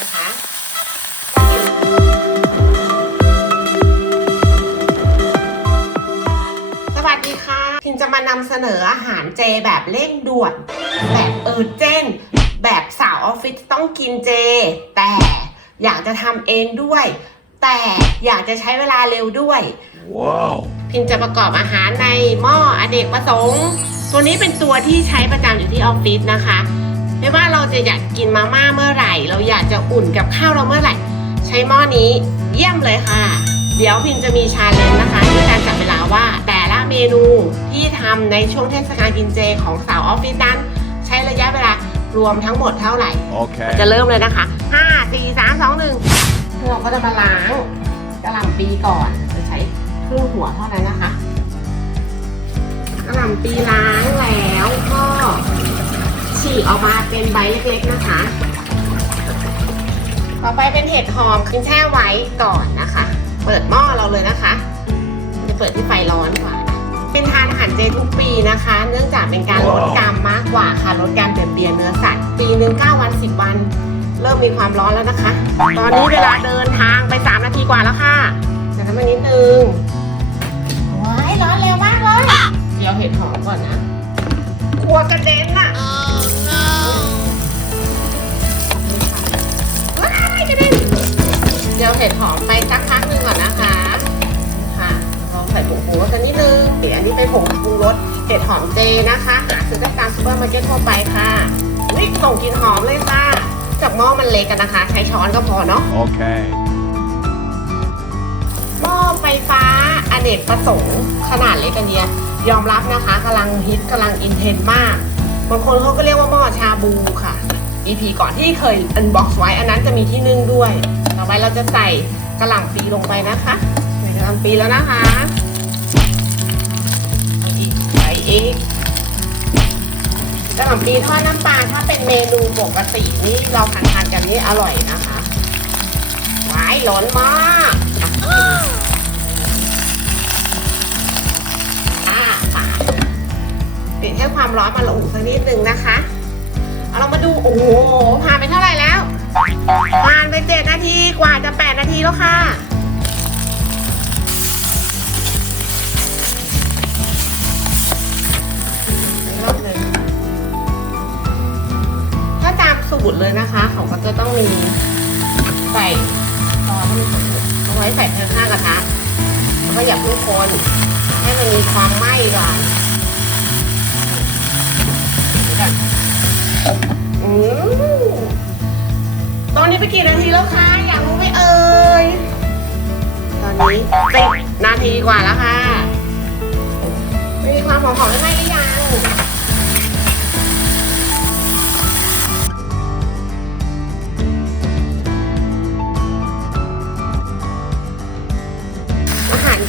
นะคะสวัสดีค่ะพิมจะมานำเสนออาหารเจแบบเร่งด่วน แบบเออเจนแบบสาวออฟฟิศต้องกินเจ แต่อยากจะทำเองด้วย แต่อยากจะใช้เวลาเร็วด้วย Wow. พิมจะประกอบอาหารในหม้ออเนกประสงค์ ตัวนี้เป็นตัวที่ใช้ประจำอยู่ที่ออฟฟิศนะคะ ไม่ว่าเราจะอยากกินมาม่าเมื่อไหร่ เราอยากจะอุ่นกับข้าวเราเมื่อไหร่ ใช้หม้อนี้เยี่ยมเลยค่ะ เดี๋ยวพิมจะมีชาเลนจ์นะคะด้วยการจับเวลาว่า แต่ละเมนูที่ทำในช่วงเทศกาลกินเจของสาวออฟฟิศนั้น ใช้ระยะเวลารวมทั้งหมดเท่าไหร่ Okay. จะเริ่มเลยนะคะ 5 4 3 2 1เราก็จะมาล้างกระหล่ำปีก่อนจะใช้ครึ่งหัวเท่านั้นนะคะกระหล่ำปีล้างแล้วก็ฉี กออกมาเป็นใบเล็กๆนะคะ ต่อไปเป็นเห็ดหอมกินแช่ไว้ก่อนนะคะ เปิดหม้อเราเลยนะคะ จะเปิดที่ไฟร้อนกว่านเป็นทานอาหารเจทุกปีนะคะ เนื่องจากเป็นการลดกรรมมากกว่าค่ะลดการเปลี่ยนเปลี่ยนเนื้อสัตว์ ปีหนึ่ง9วัน10วัน เริ่มมีความร้อนแล้วนะคะ ตอนนี้เวลาเดินทางไป3นาทีกว่าแล้วค่ะจะทำมานิดนึงว้ายร้อนเร็วมากเลยเดี๋ยวเห็ดหอมก่อนนะกลัวกระเด็นอะ เดี๋ยวเห็ดหอมไปสักพักหนึ่งก่อนนะคะ ค่ะลองใส่ผงปรุงรสกันนิดนึงเดี๋ยวอันนี้เป็นผงปรุงรสเห็ดหอมเจนะคะหาซื้อได้ตามซูเปอร์มาร์เก็ตทั่วไปค่ะวิส่งกลิ่นหอมเลยค่ะ จากหม้อมันเล็กกันนะคะ ใช้ช้อนก็พอเนาะ Okay. หม้อไฟฟ้าอเนกประสงค์ขนาดเล็กกันเนี้ยยอมรับนะคะกำลังฮิตกำลังอินเทนมาก บางคนเขาก็เรียกว่าหม้อชาบูค่ะ EP ก่อนที่เคยอันบ็อกซ์ไว้อันนั้นจะมีที่นึ่งด้วยต่อ ไปเราจะใส่กระหล่ำปีลงไปนะคะใส่กระหล่ำปีแล้วนะคะเอาอีกใส่อีกกระหล่ำปีทอดน้ำปลาถ้าเป็นเมนูปกตินี่เราทานทานกันนี่อร่อยนะคะหวายหล้นมากอะค่ะปิดให้ความร้อนมันระอุสักนิดนึงนะคะ เอาเรามาดูโอ้โหผ่านไปเท่าไหร่แล้ว เลยนะคะเขาก็จะต้องมีใส่ซอสให้มันสุกเอาไว้ใส่ข้างกระทะแล้วก็อย่าเพิ่งคนให้มันมีความไหม้ก่อนตอนนี้ไปกี่นาทีแล้วคะอยากรู้ไหมเอ่ยตอนนี้สิบนาทีกว่าแล้วค่ะมีความหอมของได้ไหมหรือยัง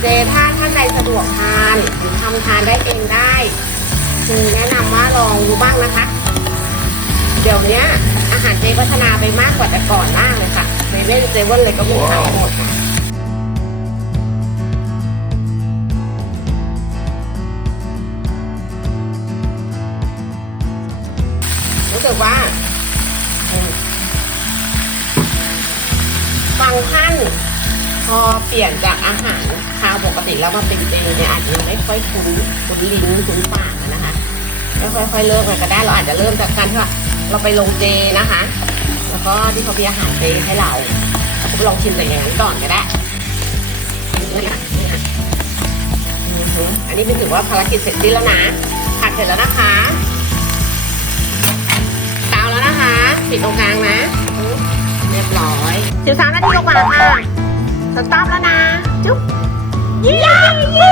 เจถ้าท่านใดสะดวกทานหรือทำทานได้เองได้คือแนะนำว่าลองดูบ้างนะคะ เดี๋ยวนี้อาหารเจพัฒนาไปมากกว่าแต่ก่อนมากเลยค่ะเซเว่นเซเว่นเลยก็มีขายหมดค่ะรู้สึกว่าอืมบางท่าน พอเปลี่ยนจากอาหารคาวปกติแล้วมาเป็นเจเนี่ยอาจจะยังไม่ค่อยคุ้นคุ้นลิ้นคุ้นปากนะคะก็ค่อยๆเริ่มกันก็ได้เราอาจจะเริ่มจากการที่ว่าเราไปลงเจนะคะ แล้วก็ที่เขามีอาหารเจให้เราเราลองชิมแต่อย่างนั้นก่อนก็ได้นี่ค่ะนี่ค่ะอันนี้เป็นถือว่าภารกิจเสร็จสิ้นแล้วนะผัดเสร็จแล้วนะคะเตาแล้วนะคะปิดตรงกลางนะเรียบร้อยสิบสามนาทีกว่าค่ะ สต็อปแล้วนะ จุ๊บยี่ยู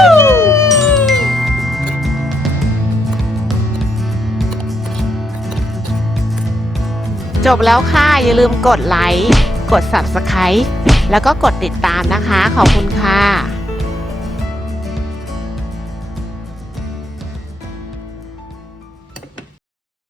จบแล้วค่ะ อย่าลืมกดไลค์ กด Subscribe แล้วก็กดติดตามนะคะ ขอบคุณค่ะ